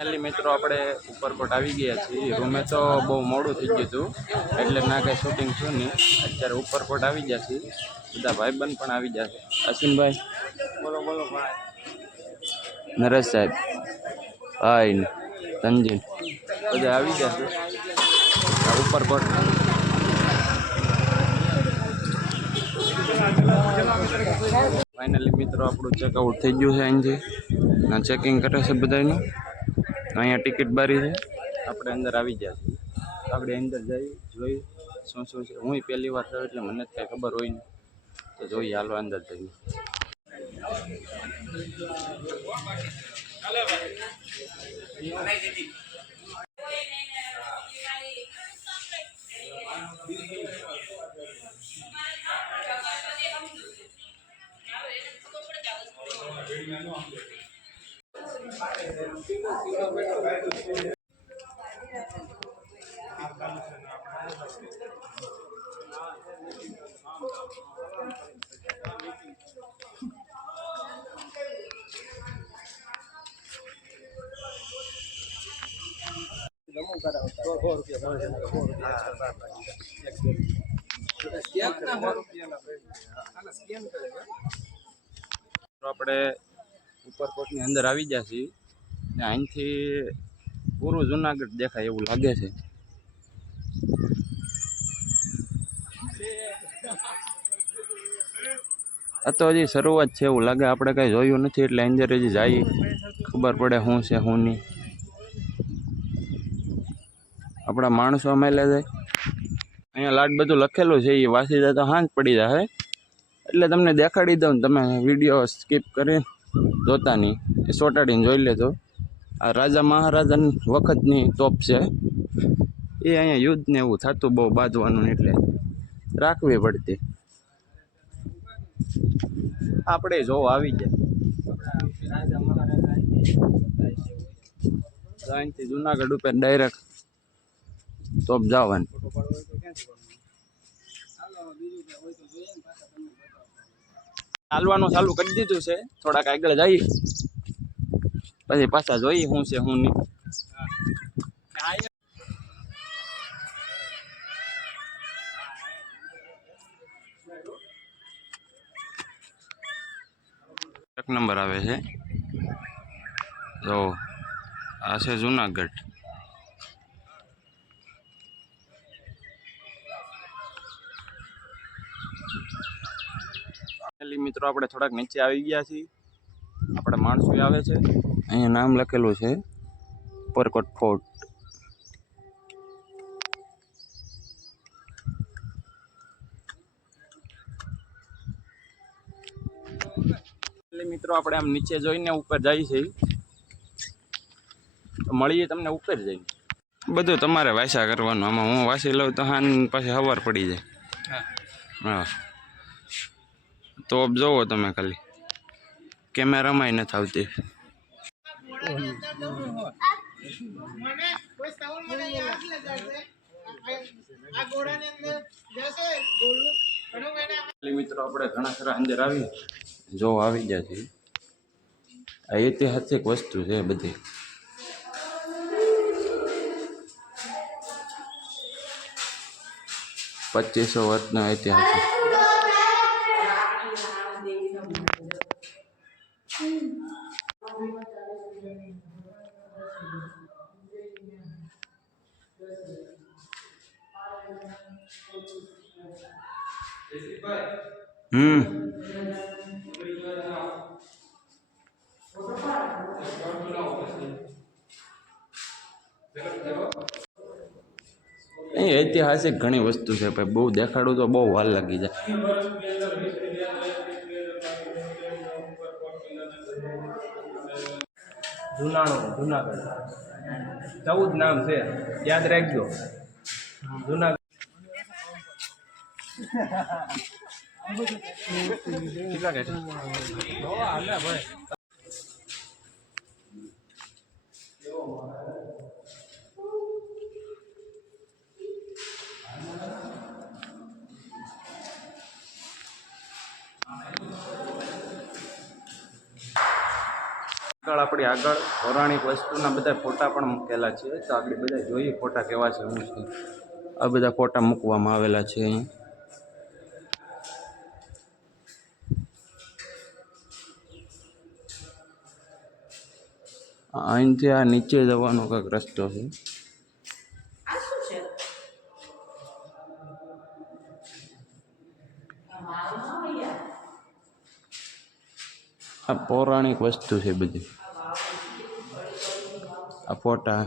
Finally मित्रों આપણે ઉપરકોટ આવી ગયા છીએ। રૂમે તો બહુ મોડું થઈ ગયું હતું એટલે ના કઈ શૂટિંગ થયું નહીં। અત્યારે ઉપરકોટ આવી ગયા છીએ, બધા ભાઈબંધ પણ આવી ગયા છે। અશ્વિનભાઈ બોલો બોલો ભાઈ, નરેશ સાહેબ, ભાઈ તંજીન બધા આવી ગયા છે ઉપરકોટ। फाइनली मित्रों આપણું ચેકઆઉટ થઈ ગયું છે। અહીંથી ના ચેકિંગ કરે છે બધાનું। અહીંયા ટિકિટ બારી છે, આપણે અંદર આવી ગયા છીએ। આપણે અંદર જઈ જોઈ શું શું છે। હું પહેલી વાર થયો એટલે મને કાંઈ ખબર હોય નહીં, તો જોઈએ હાલો અંદર જઈએ। આપણે ઉપરકોટની અંદર આવી ગયા છીએ ને અહીંથી પૂરું જુનાગઢ દેખાય એવું લાગે છે। આ તો હજી શરૂઆત છે એવું લાગે, આપણે કઈ જોયું નથી એટલે અંદર હજી જઈએ ખબર પડે શું છે શું નહીં। આપણા માણસો મેલા જાય। અહીંયા લાટ બધું લખેલું છે, એ વાંચી જાય તો હાંજ પડી જાય એટલે તમને દેખાડી દઉં, તમે વિડીયો સ્કીપ કરી જોતા નહીં, એ ચોંટાડીને જોઈ લેજો। આ રાજા મહારાજાની વખતની તોપ છે, એ અહીંયા યુદ્ધ ને એવું થતું બહુ બાંધવાનું એટલે રાખવી પડતી। આપણે જોવા આવી ગયા અહીંથી જુનાગઢ ઉપર ડાયરેક્ટ તોપ જવાનું। ચાલવાનું ચાલુ કરી દીધું છે, થોડાક આગળ જઈએ પછી પાછા જોઈએ શું છે શું નહીં। એક નંબર આવે છે જો, આ છે જુનાગઢ। મિત્રો આપણે થોડાક નીચે આવી ગયા છીએ, આપણે માણસો આવે છે। અહીંયા નામ લખેલું છે ઉપરકોટ ફોર્ટ। એટલે મિત્રો આપણે આમ નીચે જોઈને ઉપર જઈએ છીએ, તો મળીએ તમને ઉપર જઈને। બધું તમારે વાંચા કરવાનું, આમાં હું વાંચી લઉં તો હાન પાછી સવાર પડી જાય। હા તો જોવો તમે, ખાલી કેમેરામાં નથી આવતી। મિત્રો આપણે ઘણા ખરા અંદર આવી જો આવી ગયા છે। આ ઐતિહાસિક વસ્તુ છે બધી, 2500 વર્ષના ઐતિહાસિક। ઐતિહાસિક ઘણી વસ્તુ છે ભાઈ, બહુ દેખાડું તો બહુ વાર લાગી જાય। જુનાગઢ 14 નામ છે, યાદ રાખજો જુનાગઢ। કેટલા કે વિશાળ આપણી આગળ પૌરાણિક વસ્તુના બધા ફોટા પણ મૂકેલા છે. તો આપણે બધા જોઈએ ફોટા કેવા છે શું છે. આ બધા ફોટા મૂકવામાં આવેલા છે અહીંયા. અહીંથી આ નીચે જવાનો કંઈક રસ્તો છે. આ પૌરાણિક વસ્તુ છે બધી. આ ફોટા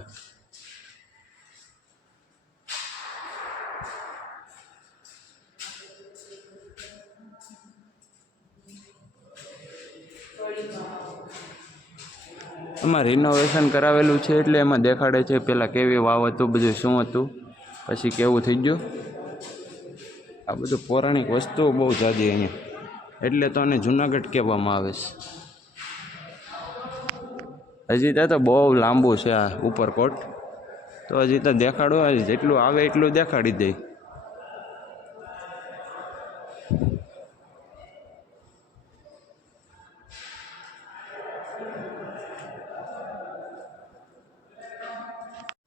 એમાં રિનોવેશન કરાવેલું છે એટલે એમાં દેખાડે છે પહેલાં કેવી વાવ હતું, બધું શું હતું, પછી કેવું થઈ ગયું. આ બધું પૌરાણિક વસ્તુઓ બહુ જાજી અહીંયા, એટલે તો આને જુનાગઢ કહેવામાં આવે છે. હજી ત્યાં તો બહુ લાંબુ છે આ ઉપરકોટ, તો હજી તો દેખાડો જેટલું આવે એટલું દેખાડી દે.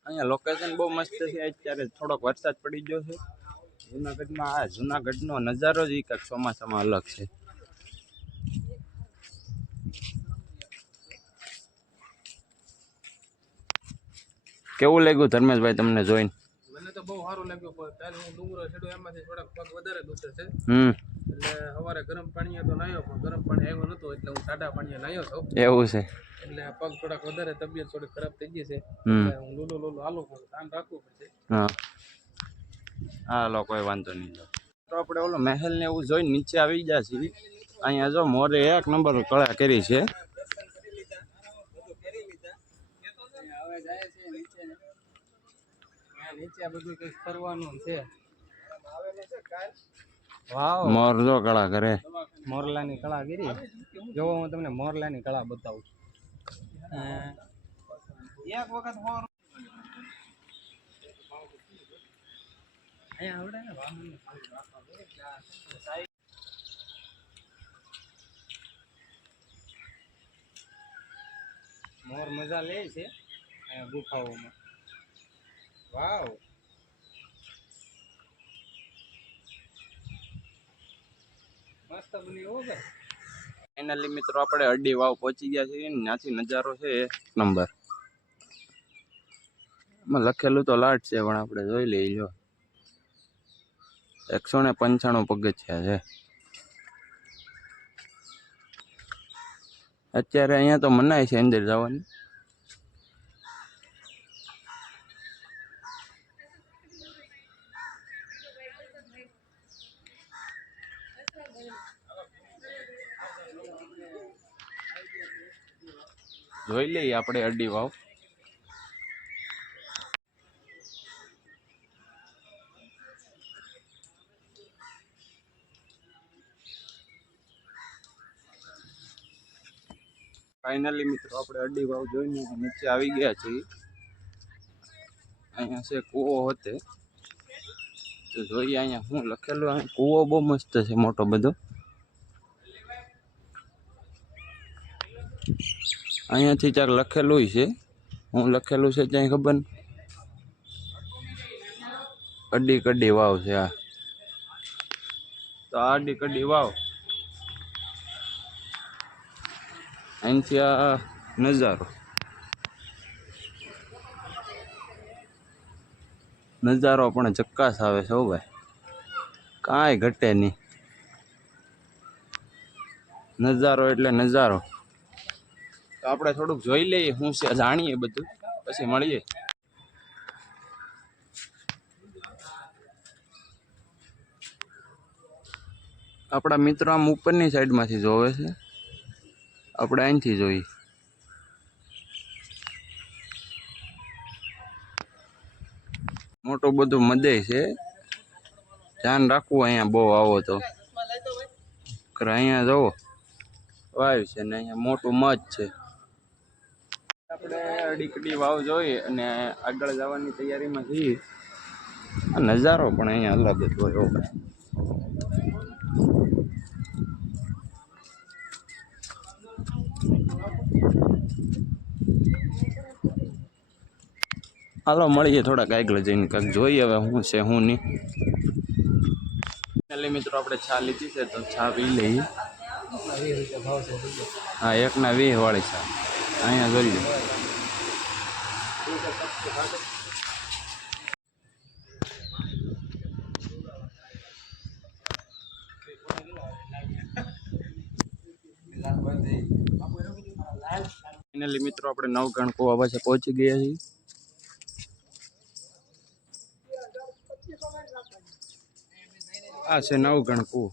અહીંયા લોકેશન બહુ મસ્ત છે. અત્યારે થોડોક વરસાદ પડી ગયો છે જુનાગઢમાં. આ જુનાગઢનો નજારો જ કંઈક ચોમાસામાં અલગ છે. કેવું લાગ્યું ધર્મેશભાઈ તમને જોઈને? મને તો બહુ સારું લાગ્યું, પણ કાલે હું ડુંગરો ચડ્યો એમાંથી થોડાક પગ વધારે દુખે છે. એટલે સવારે ગરમ પાણીએ તો નાહ્યો, પણ ગરમ પાણી આવ્યું નતું એટલે હું ટાઢા પાણીએ નાહ્યો હતો. એવું છે? એટલે પગ થોડાક વધારે, તબિયત થોડી ખરાબ થઈ ગઈ છે. એટલે હું લોલો હાલું, પણ ધ્યાન રાખવું પડશે. હા લો, કોઈ વાંધો નહીં. તો આપણે ઓલો મહેલ ને એવું જોઈને નીચે આવી ગયા છીએ. અહીંયા જો મોરે એક નંબર કળા કરી છે. નીચે બધું કઈ ફરવાનું છે. મોર જો કળા કરે, મોરલાની કળા કરી. જો હું તમને મોરલાની કળા બતાવું. એક વખત મોર મજા લે છે અહીંયા ગુફાઓમાં. વાવ, મસ્ત બની હો ભાઈ. ફાઇનલી મિત્રો આપણે અરડી વાવ પહોંચી ગયા છીએ. ત્યાંથી નજારો છે એક નંબર. એમાં લખેલું તો લાટ છે, પણ આપણે જોઈ લઈ લો. 195 પગથિયા છે. અત્યારે અહીંયા તો મનાય છે અંદર જવાની. જોઈ લઈએ આપણે અરડી વાવ. ફાઇનલી મિત્રો આપણે અરડી વાવ જોઈને નીચે આવી ગયા છીએ. અહીંયા છે કૂવો હોતે, તો જોઈએ અહીંયા શું લખેલું. અહીંયા કૂવો બહુ મસ્ત છે, મોટો બધો. અહીંયાથી ચાક લખેલું છે. હું લખેલું છે ત્યાં ખબર ને. અડી કડી વાવ છે આ. તો આ અડી કડી વાવ, અહીંથી આ નજારો પણ ચક્કાસ આવે છે ભાઈ, કાંઈ ઘટે નહીં. નજારો એટલે નજારો. તો આપણે થોડુંક જોઈ લઈએ, શું છે જાણીએ બધું, પછી મળીએ. આપણા મિત્રો આમ ઉપરની સાઈડમાંથી જોવે છે, આપણે અહીંથી જોઈએ. મોટું બધું મદે છે, ધ્યાન રાખવું અહીંયા બહુ આવો તો. અહીંયા જવો વાવ છે ને અહીંયા મોટું મધ છે. આપણે અડીકડી વાવ જોઈએ અને આગળ જવાની તૈયારીમાં છીએ. આ નજારો પણ અહીંયા અલગ જ હોય. હાલો મળીએ થોડાક આગળ જઈને કાંઈક જોઈએ હવે શું છે શું નહીં. એટલે મિત્રો આપણે ચા લીધી છે તો ચા પી લઈએ. હા 1:20 વાળી ચા અહીંયા જોઈ લો. ફાઇનલી મિત્રો આપણે નવઘણ કુવા પાસે પહોંચી ગયા છીએ. આ છે નવઘણ કુવો.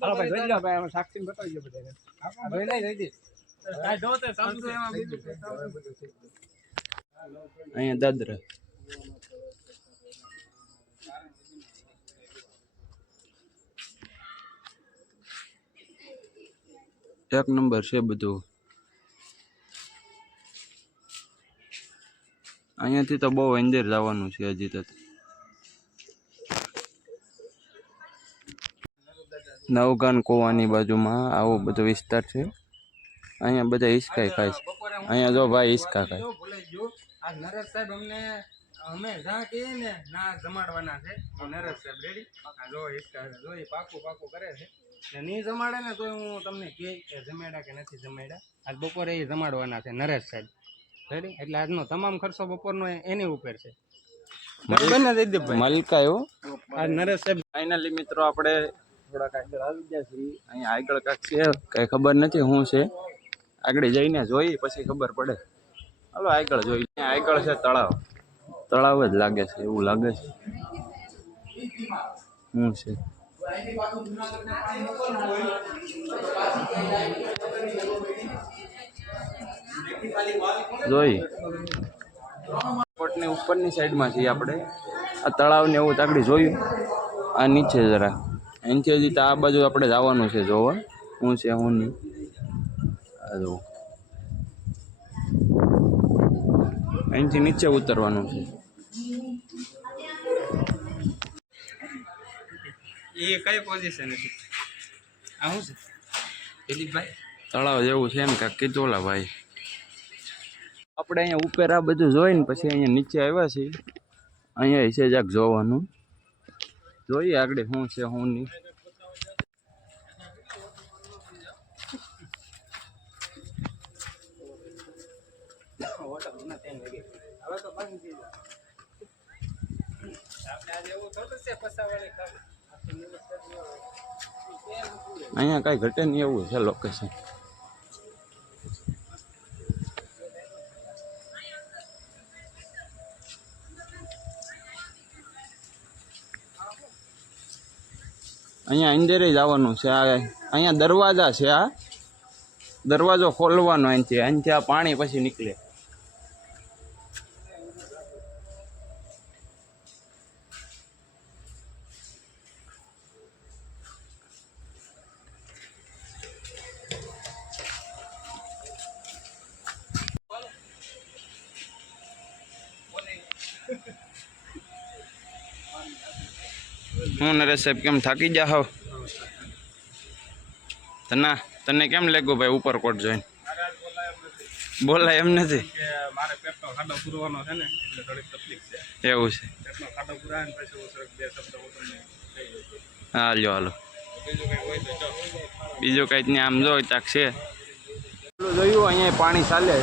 હાલો ભાઈ જોઈ લો ભાઈ અમે સાક્ષી બતાવી દો બધાને જોઈ લઈ આ જો તે સમજો એમાં બીજું અહીંયા દાદરા એક નંબર છે બધું. અહીંયાથી તો બહુ અંદર જવાનું છે હજી તો. નવઘણ કુવાની બાજુમાં આવો બધો વિસ્તાર છે. અહીંયા બધા હિસકા ખાય છે. અહીંયા જો ભાઈ હિસકા ખાય. આ નરેશ સાહેબ અમને અમે જ્યાં કહીએ ને ના જમાડવાના છે. નરેશ સાહેબ રેડી જો હિસકા જો એ પાકું કરે છે ને નહીં જમાડે ને તો હું તમને કહે કે જમાડ્યા કે નથી જમાડ્યા. આજ બપોરે એ જમાડવાના છે નરેશ સાહેબ રેડી. એટલે આજનો તમામ ખર્ચો બપોરનો એની ઉપર છે. મલકા એવું આજ નરેશ સાહેબ ફાઇનલી મિત્રો આપણે થોડાક આગળ આવી ગયા છીએ. અહીંયા આગળ કાંઈક છે કઈ ખબર નથી શું છે. આગળ જઈને જોઈ પછી ખબર પડે. હાલો આગળ જોઈ. ત્યાં આગળ છે તળાવ જ લાગે છે એવું લાગે છે. શું છે જોઈ કોટની ઉપરની સાઈડમાં છીએ આપણે. આ તળાવને એવું તાકડી જોયું. આ નીચે જરા એનથી હજી તો આ બાજુ આપણે જવાનું છે જોવા શું છે શું નહીં. જો અહીંથી નીચે ઉતરવાનું છે. એ કઈ પોઝિશન હતી આ શું છે દિલીપભાઈ? તળાવ જેવું છે ને કાંઈક કીધું ઓલા ભાઈ. આપણે અહીંયા ઉપર આ બધું જોઈને પછી અહીંયા નીચે આવ્યા છીએ. અહીંયા છે જાક જોવાનું. જોઈએ આગળ શું છે શું નહીં. અહીંયા કઈ ઘટે નહીં એવું છે લોકેશન. અહીંયા અંદર જવાનું છે. અહીંયા દરવાજા છે. આ દરવાજો ખોલવાનો અહીંથી આ પાણી પછી નીકળે. હું નરેશ સાહેબ કેમ થાકી જા હોવ? તને કેમ લાગ્યું ભાઈ ઉપરકોટ જોઈને? બોલાય એમ નથી. મારે પેટનો ખાડો પૂરવાનો છે ને એટલે થોડીક તકલીફ છે. એવું છે. પેટનો ખાડો પૂરાય ને પછી હું બે શબ્દ હું તમને કહી દઉં. હાલો બીજું કંઈ હોય તો ચાલો. બીજું કંઈક ને આમ જો ચાક છે. જોયું અહીંયા પાણી ચાલે.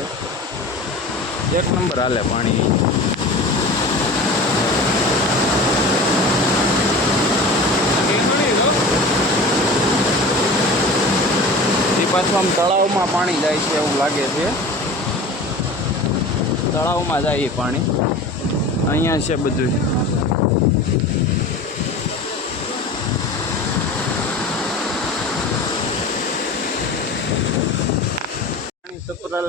એક નંબર હાલે પાણી. પાછું આમ તળાવમાં પાણી જાય છે એવું લાગે છે. તળાવમાં જાય પાણી. અહીંયા છે બધું. પાણી સપરલ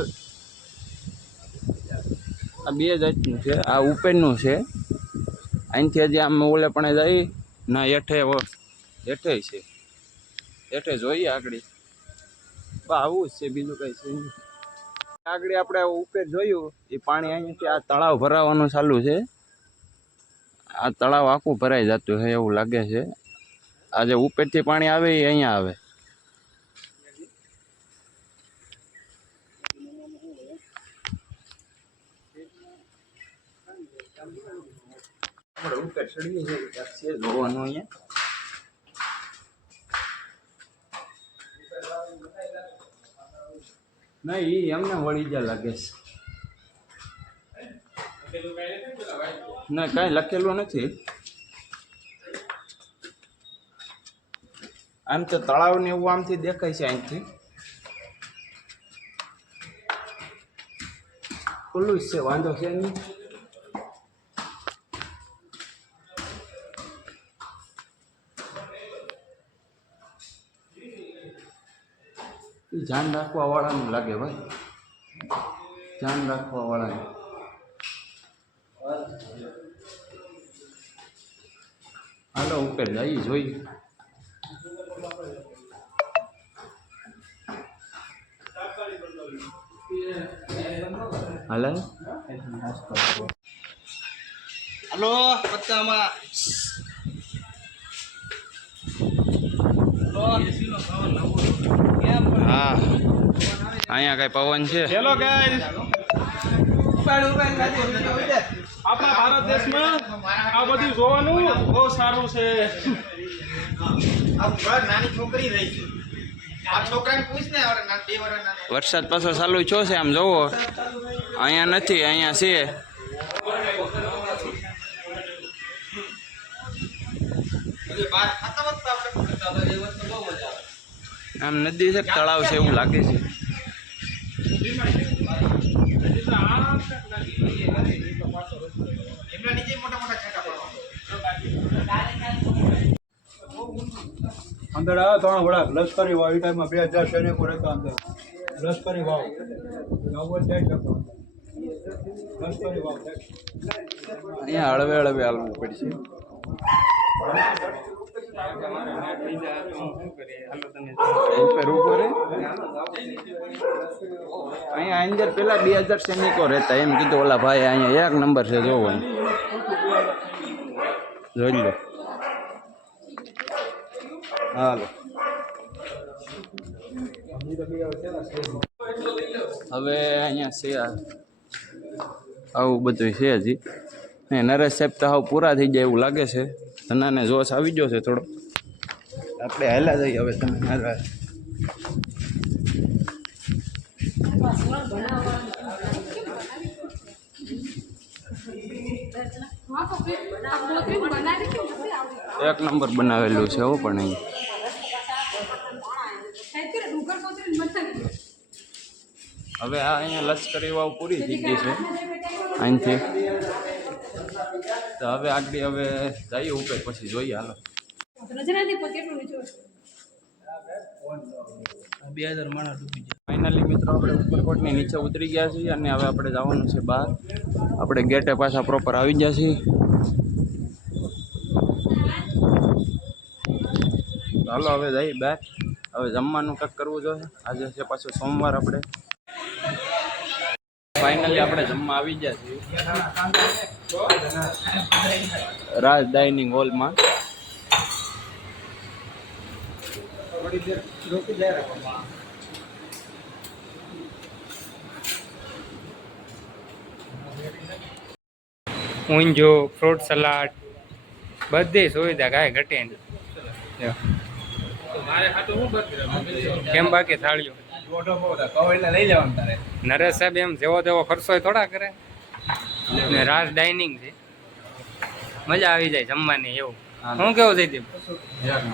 આ બે જાતનું છે. આ ઉપરનું છે. અહીંથી હજી આમ ઓલે પણ જાય ના હેઠે હેઠે છે, હેઠે જોઈએ આગળ. બા આવું જ છે, બીજું કઈ છે નહીં. આગળ આપણે ઉપર જોયું એ પાણી અહીંયાથી આ તળાવ ભરાવાનું ચાલુ છે. આ તળાવ આખું ભરાઈ જતું છે એવું લાગે છે. આ જે ઉપરથી પાણી આવે એ અહીંયા આવે. આપણે ઉપર ચડીએ છીએ, જોવાનું અહીંયા. નહીં, એમને વળી ગયા લાગે છે. ના, કઈ લખેલું નથી. આમ તો તળાવ ને એવું આમથી દેખાય છે, અહીંથી ખુલ્લું જ છે, વાંધો છે નહીં. ધ્યાન રાખવા વાળાનું લાગે ભાઈ, ધ્યાન રાખવા વાળાનું. હાલો ઉપર જઈએ, જોઈએ. હાલે હલો પત્તામાં હા, અહીંયા કઈ પવન છે. હેલો ગાઈસ, આપણા ભારત દેશમાં આ બધું જોવાનું બહુ સારું છે. નાની છોકરી રહી છે, આ છોકરાને પૂછ ને 2 વર્ષના. વરસાદ પાછો ચાલુ થયો છે, આમ જોવો. અહીંયા નથી, અહીંયા છે. આમ નદી છે, તળાવ છે એવું લાગે છે. અંદર આવ્યા 3 વડા લશ્કરી વાવ, એ ટાઈમમાં 2000 સૈનિકો રહેતા અંદર. લશ્કરી વાવ લશ્કરી વાવ. અહીંયા હળવે હળવે હાલવું પડશે. ઉપર ઉભો રે. અહીંયા અંદર પેલા 2000 સૈનિકો રહેતા, એમ કીધું ઓલા ભાઈ. અહીંયા 1 નંબર છે, જોવો જોઈ લો. હાલો હવે અહીંયા છે આવું બધું છે હજી. ને નરેશ સાહેબ તો હાવ પૂરા થઈ જાય એવું લાગે છે. ધનાને જોશ આવી ગયો છે થોડો. આપણે હાલા જઈએ હવે. તમે હાલા એક નંબર બનાવેલું છે હો. પણ અહીં હવે આ અહીંયા લશ્કરી વાવ પૂરી થઈ ગઈ છે અહીંથી. તો હવે આગળ હવે જઈએ ઉપર, પછી જોઈએ. હાલો ફાઇનલી મિત્રો આપણે ઉપરકોટની નીચે ઉતરી ગયા છીએ અને હવે આપણે જવાનું છે બહાર. આપણે ગેટે પાછા પ્રોપર આવી ગયા છીએ. ચાલો હવે જઈએ બહાર. હવે જમવાનું કંઈક કરવું જોઈએ. આજે છે પાછું સોમવાર. આપણે ફાઇનલી આપણે જમવા આવી ગયા છીએ રાજ ડાઇનિંગ હોલમાં. ઊંજો, ફ્રૂટ સલાડ, બધી સુવિધા કાંઈ ઘટે નહીં. કેમ બાકી થાળીઓ નરેશ સાહેબ એમ જેવો તેવો ખર્ચો થોડા કરે ને. રાજ ડાઇનિંગ છે, મજા આવી જાય જમવાની. એવું હું કેવું જઈ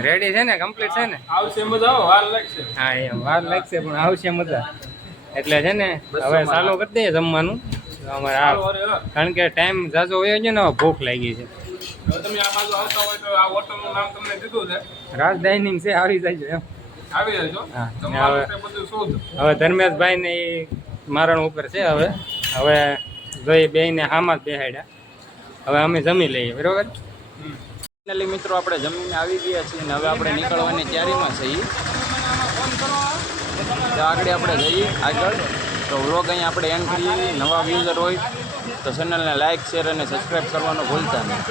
રેડી છે ને, કમ્પ્લીટ છે ને? આવશે મજા, વાર લાગશે. હા એમ વાર લાગશે પણ આવશે મજા. એટલે છે ને હવે ચાલુ કરી દઈએ જમવાનું અમારે. કારણ કે ટાઈમ ઝાઝો હોય છે ને, હવે ભૂખ લાગી છે. તમે આ બાજુ આવતા હોય તો આ હોટલનું નામ તમને દીધું છે, રાજ ડાઇનિંગ છે, આવી જાય એમ. આવી જજો. હા જમવાનું તે બધું શોધ. હવે ધર્મેશભાઈ ને મારણ ઉપર છે. હવે જોઈ બેને હામાં જ બેહાડ્યા. હવે અમે જમી લઈએ, બરોબર. ફાઇનલી મિત્રો આપણે જમીને આવી ગયા છીએ અને હવે આપણે નીકળવાની તૈયારીમાં છીએ. તો આગળ આપણે જઈએ આગળ. તો વ્લોગ અહીં આપણે એન્ડ કરીએ. નવા વ્યૂઝર હોય તો ચેનલને લાઇક શેર અને સબસ્ક્રાઈબ કરવાનું ભૂલતા નહીં.